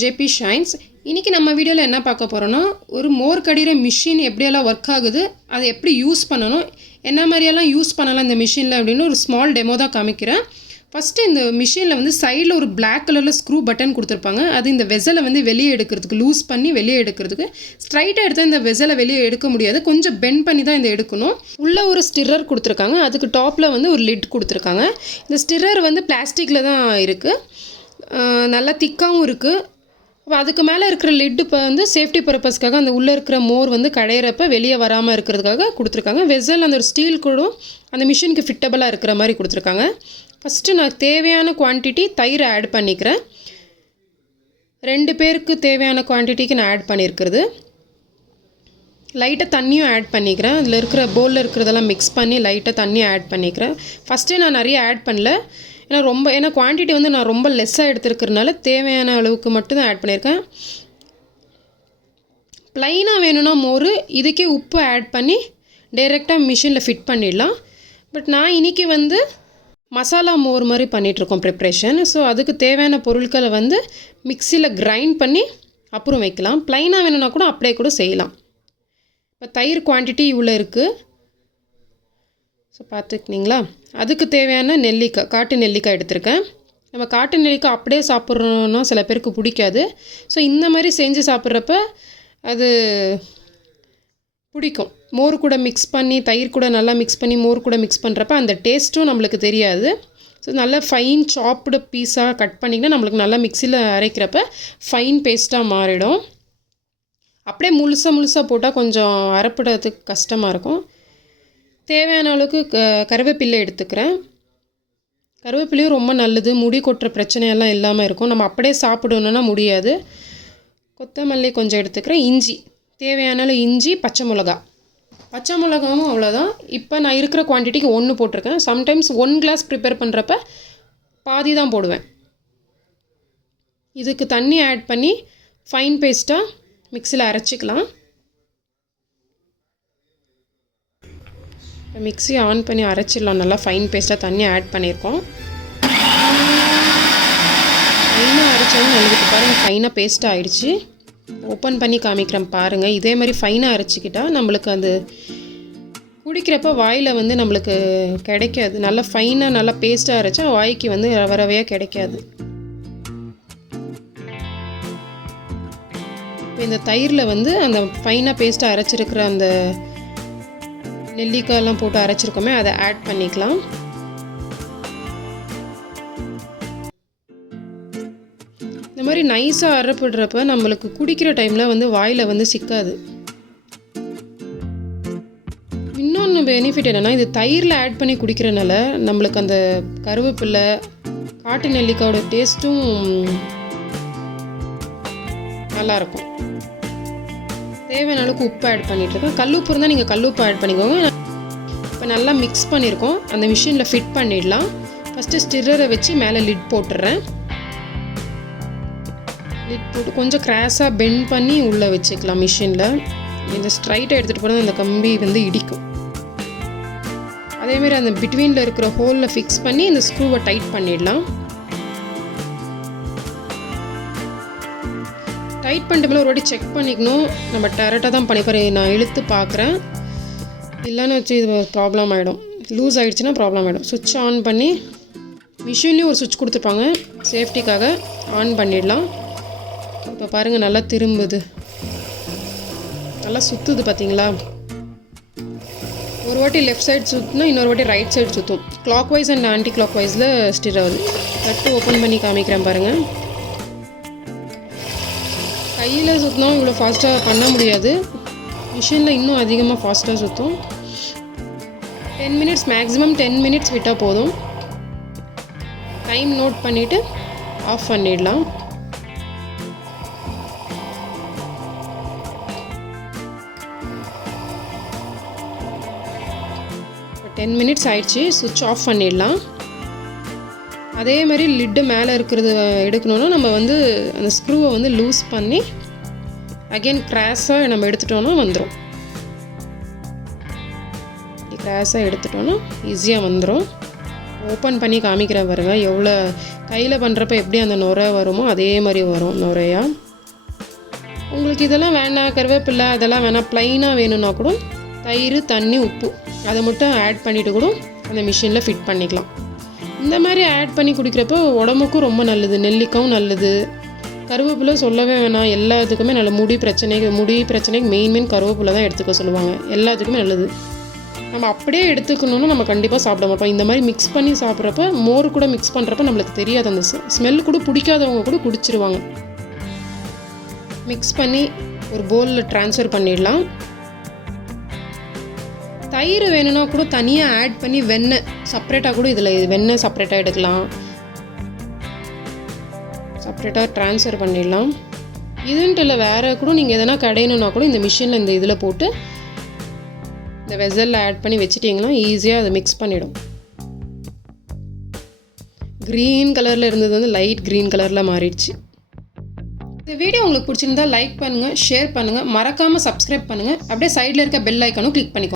JP shines. இன்றைக்கி நம்ம வீடியோவில் என்ன பார்க்க போகிறோன்னா, ஒரு மோர் கடிகிற மிஷின் எப்படியெல்லாம் ஒர்க் ஆகுது, அதை எப்படி யூஸ் பண்ணணும், என்ன மாதிரியெல்லாம் யூஸ் பண்ணலாம் இந்த மிஷினில் அப்படின்னு ஒரு ஸ்மால் டெமோ தான் காமிக்கிறேன். ஃபஸ்ட்டு இந்த மிஷினில் வந்து சைடில் ஒரு பிளாக் கலரில் ஸ்க்ரூ பட்டன் கொடுத்துருப்பாங்க. அது இந்த வெசலை வந்து வெளியே எடுக்கிறதுக்கு, லூஸ் பண்ணி வெளியே எடுக்கிறதுக்கு. ஸ்ட்ரைட்டாக எடுத்தால் இந்த வெசலை வெளியே எடுக்க முடியாது, கொஞ்சம் பெண்ட் பண்ணி தான் இதை எடுக்கணும். உள்ளே ஒரு ஸ்டிரர் கொடுத்துருக்காங்க, அதுக்கு டாப்பில் வந்து ஒரு லிட் கொடுத்துருக்காங்க. இந்த ஸ்டிரர் வந்து பிளாஸ்டிக்கில் தான் இருக்குது, நல்லா திக்காகவும் இருக்குது. அப்போ அதுக்கு மேலே இருக்கிற லிட்டு இப்போ வந்து சேஃப்டி பர்பஸ்க்காக அந்த உள்ளே இருக்கிற மோர் வந்து கடையிறப்ப வெளியே வராமல் இருக்கிறதுக்காக கொடுத்துருக்காங்க. வெசல் அந்த ஒரு ஸ்டீல் கூட அந்த மிஷினுக்கு ஃபிட்டபுளாக இருக்கிற மாதிரி கொடுத்துருக்காங்க. ஃபஸ்ட்டு நான் தேவையான குவான்டிட்டி தயிர் ஆட் பண்ணிக்கிறேன். 2 பேருக்கு தேவையான குவான்டிட்டிக்கு நான் ஆட் பண்ணியிருக்கிறது. லைட்டாக தண்ணியும் ஆட் பண்ணிக்கிறேன். அதில் இருக்கிற பவுலில் இருக்கிறதெல்லாம் மிக்ஸ் பண்ணி லைட்டாக தண்ணியும் ஆட் பண்ணிக்கிறேன். ஃபஸ்ட்டே நான் நிறைய ஆட் பண்ணல, ஏன்னா குவான்டிட்டி வந்து நான் ரொம்ப லெஸ்ஸாக எடுத்துருக்கிறதுனால தேவையான அளவுக்கு மட்டும்தான் ஆட் பண்ணியிருக்கேன். ப்ளைனாக வேணும்னா மோர் இதுக்கே உப்பு ஆட் பண்ணி டைரெக்டாக மிஷினில் ஃபிட் பண்ணிடலாம். பட் நான் இன்றைக்கி வந்து மசாலா மோர் மாதிரி பண்ணிகிட்ருக்கோம் ப்ரிப்ரேஷன். ஸோ அதுக்கு தேவையான பொருட்களை வந்து மிக்சியில் கிரைண்ட் பண்ணி அப்புறம் வைக்கலாம். ப்ளைனாக வேணும்னா கூட அப்படியே கூட செய்யலாம். இப்போ தயிர் குவான்டிட்டி இவ்வளோ இருக்குது. ஸோ பார்த்துக்கிங்களா, அதுக்கு தேவையான நெல்லிக்காய், காட்டு நெல்லிக்காய் எடுத்திருக்கேன். நம்ம காட்டு நெல்லிக்காய் அப்படியே சாப்பிட்றோன்னா சில பேருக்கு பிடிக்காது. ஸோ இந்த மாதிரி செஞ்சு சாப்பிட்றப்ப அது பிடிக்கும். மோர் கூட மிக்ஸ் பண்ணி, தயிர் கூட நல்லா மிக்ஸ் பண்ணி மோர் கூட மிக்ஸ் பண்ணுறப்ப அந்த டேஸ்ட்டும் நம்மளுக்கு தெரியாது. ஸோ நல்லா ஃபைன் சாப்டு பீஸாக கட் பண்ணிங்கன்னா நம்மளுக்கு நல்லா மிக்சியில் அரைக்கிறப்ப ஃபைன் பேஸ்ட்டாக மாறிடும். அப்படியே முழுசாக போட்டால் கொஞ்சம் அரைப்பிடறதுக்கு கஷ்டமாக இருக்கும். தேவையான அளவுக்கு கருவேப்பிலை எடுத்துக்கிறேன். கருவேப்பிலையும் ரொம்ப நல்லது, முடி கொட்டுற பிரச்சனையெல்லாம் இல்லாமல் இருக்கும். நம்ம அப்படியே சாப்பிடணுன்னா முடியாது. கொத்தமல்லி கொஞ்சம் எடுத்துக்கிறேன். இஞ்சி தேவையான அளவு இஞ்சி, பச்சை மிளகாவும் அவ்வளோதான். இப்போ நான் இருக்கிற குவான்டிட்டிக்கு 1 போட்டிருக்கேன். சம்டைம்ஸ் 1 கிளாஸ் ப்ரிப்பேர் பண்ணுறப்ப பாதி தான் போடுவேன். இதுக்கு தண்ணி ஆட் பண்ணி ஃபைன் பேஸ்ட்டாக மிக்சியில் அரைச்சிக்கலாம். மிக்ஸி ஆன் பண்ணி அரைச்சிடலாம். நல்லா ஃபைன் பேஸ்ட்டாக தண்ணி ஆட் பண்ணியிருக்கோம். ஃபைனாக அரைச்சாலும் நம்மளுக்கு பாருங்கள் ஃபைனாக பேஸ்ட்டாக ஆகிடுச்சு. ஓப்பன் பண்ணி காமிக்கிறேன் பாருங்கள். இதே மாதிரி ஃபைனாக அரைச்சிக்கிட்டால் நம்மளுக்கு அது குடிக்கிறப்ப வாயில் வந்து நம்மளுக்கு கிடைக்காது. நல்லா ஃபைனாக நல்லா பேஸ்ட்டாக அரைச்சா வாய்க்கு வந்து ரவையாக கிடைக்காது. இப்போ இந்த தயிரில் வந்து அந்த ஃபைனாக பேஸ்ட்டாக அரைச்சிருக்கிற அந்த நெல்லிக்காயெல்லாம் போட்டு அரைச்சிருக்கோமே அதை ஆட் பண்ணிக்கலாம். இந்த மாதிரி நைஸாக அரைப்படுறப்ப நம்மளுக்கு குடிக்கிற டைமில் வந்து வாயில் வந்து சிக்காது. இன்னொன்று பெனிஃபிட் என்னென்னா, இது தயிரில் ஆட் பண்ணி குடிக்கிறனால நம்மளுக்கு அந்த கருவேப்பிலை, காட்டு நெல்லிக்காயோட டேஸ்ட்டும் நல்லாயிருக்கும். தேவையான அளவுக்கு உப்பு ஆட் பண்ணிகிட்ருக்கேன். கல்லுப்பு இருந்தால் நீங்கள் கல்லுப்பு ஆட் பண்ணிக்கோங்க. இப்போ நல்லா மிக்ஸ் பண்ணியிருக்கோம். அந்த மிஷினில் ஃபிட் பண்ணிடலாம். ஃபஸ்ட்டு ஸ்டிரரை வச்சு மேலே லிட் போட்டுடுறேன். லிட் போட்டு கொஞ்சம் கிராஸாக பெண்ட் பண்ணி உள்ளே வச்சுக்கலாம் மிஷினில். இந்த ஸ்ட்ரைட்டாக எடுத்துகிட்டு போனால் அந்த கம்பி வந்து இடிக்கும். அதேமாரி அந்த பிட்வீனில் இருக்கிற ஹோலில் ஃபிக்ஸ் பண்ணி இந்த ஸ்க்ரூவை டைட் பண்ணிடலாம். டைட் பண்ணிட்டு மேலே ஒரு வாட்டி செக் பண்ணிக்கணும். நம்ம டேரெக்டாக தான் பண்ணிப்பறேன். நான் இழுத்து பார்க்குறேன், இல்லைன்னு வச்சு இது ப்ராப்ளம் ஆகிடும். லூஸ் ஆகிடுச்சுன்னா ப்ராப்ளம் ஆகிடும். சுவிட்ச் ஆன் பண்ணி, மிஷின்லேயும் ஒரு சுவிட்ச் கொடுத்துருப்பாங்க சேஃப்டிக்காக, ஆன் பண்ணிடலாம். இப்போ பாருங்கள் நல்லா திரும்புது, நல்லா சுற்றுது பார்த்தீங்களா. ஒரு வாட்டி லெஃப்ட் சைடு சுற்றினா இன்னொரு வாட்டி ரைட் சைடு சுற்றும். கிளாக் வைஸ் அண்ட் ஆன்டி கிளாக் வைஸில் ஸ்டிர் ஆகுது. தட்டு ஓப்பன் பண்ணி காமிக்கிறேன் பாருங்கள். கையில் சுற்றினா இவ்வளோ ஃபாஸ்ட்டாக பண்ண முடியாது, மிஷினில் இன்னும் அதிகமாக ஃபாஸ்ட்டாக சுற்றும். 10 மினிட்ஸ் மேக்ஸிமம் 10 மினிட்ஸ் விட்டால் போதும். டைம் நோட் பண்ணிவிட்டு ஆஃப் பண்ணிடலாம். இப்போ 10 மினிட்ஸ் ஆயிடுச்சு. சுவிட்ச் ஆஃப் பண்ணிடலாம். அதே மாதிரி லிட்டு மேலே இருக்கிறது எடுக்கணுன்னா நம்ம வந்து அந்த ஸ்க்ரூவை வந்து லூஸ் பண்ணி அகெயின் கிராஸாக நம்ம எடுத்துட்டோன்னா வந்துடும். கிராஸாக எடுத்துட்டோன்னா ஈஸியாக வந்துடும். ஓப்பன் பண்ணி காமிக்கிறேன் பாருங்க. எவ்வளோ கையில் பண்ணுறப்ப எப்படி அந்த நுரை வருமோ அதே மாதிரி வரும் நுரையா. உங்களுக்கு இதெல்லாம் வேணாம், கருவேப்பிலை அதெல்லாம் வேணாம், ப்ளைனாக வேணும்னா கூட தயிர், தண்ணி, உப்பு அதை மட்டும் ஆட் பண்ணிவிட்டு கூட அந்த மிஷினில் ஃபிட் பண்ணிக்கலாம். இந்த மாதிரி ஆட் பண்ணி குடிக்கிறப்போ உடம்புக்கும் ரொம்ப நல்லது. நெல்லிக்காயும் நல்லது, கருவேப்பிலை சொல்லவே வேணாம், எல்லாத்துக்குமே நல்ல முடி பிரச்சனைக்கு மெயின் கருவேப்பிலை தான் எடுத்துக்க சொல்லுவாங்க. எல்லாத்துக்குமே நல்லது. நம்ம அப்படியே எடுத்துக்கணும்னா நம்ம கண்டிப்பாக சாப்பிட மாட்டோம். இந்த மாதிரி மிக்ஸ் பண்ணி சாப்பிட்றப்ப, மோர் கூட மிக்ஸ் பண்ணுறப்ப நம்மளுக்கு தெரியாது, அந்த ஸ்மெல் கூட பிடிக்காதவங்க கூட குடிச்சிருவாங்க. மிக்ஸ் பண்ணி ஒரு பவுலில் ட்ரான்ஸ்ஃபர் பண்ணிடலாம். தயிர் வேணும்னா கூட தனியாக ஆட் பண்ணி வெண்ணெய் செப்ரேட்டாக கூட இதில் வெண்ணெய் செப்ரேட்டாக எடுக்கலாம், செப்ரேட்டாக ட்ரான்ஸ்ஃபர் பண்ணிடலாம். இதுன்ட்டு இல்லை, வேறு கூட நீங்கள் எதனா கடையணுன்னா கூட இந்த மிஷினில் இந்த இதில் போட்டு இந்த வெசலில் ஆட் பண்ணி வச்சுட்டிங்கன்னா ஈஸியாக அதை மிக்ஸ் பண்ணிடும். க்ரீன் கலரில் இருந்தது வந்து லைட் க்ரீன் கலரில் மாறிடுச்சு. இந்த வீடியோ உங்களுக்கு பிடிச்சிருந்தா லைக் பண்ணுங்கள், ஷேர் பண்ணுங்கள், மறக்காமல் சப்ஸ்கிரைப் பண்ணுங்கள். அப்படியே சைடில் இருக்க பெல் ஐக்கானும் கிளிக் பண்ணிக்கோங்க.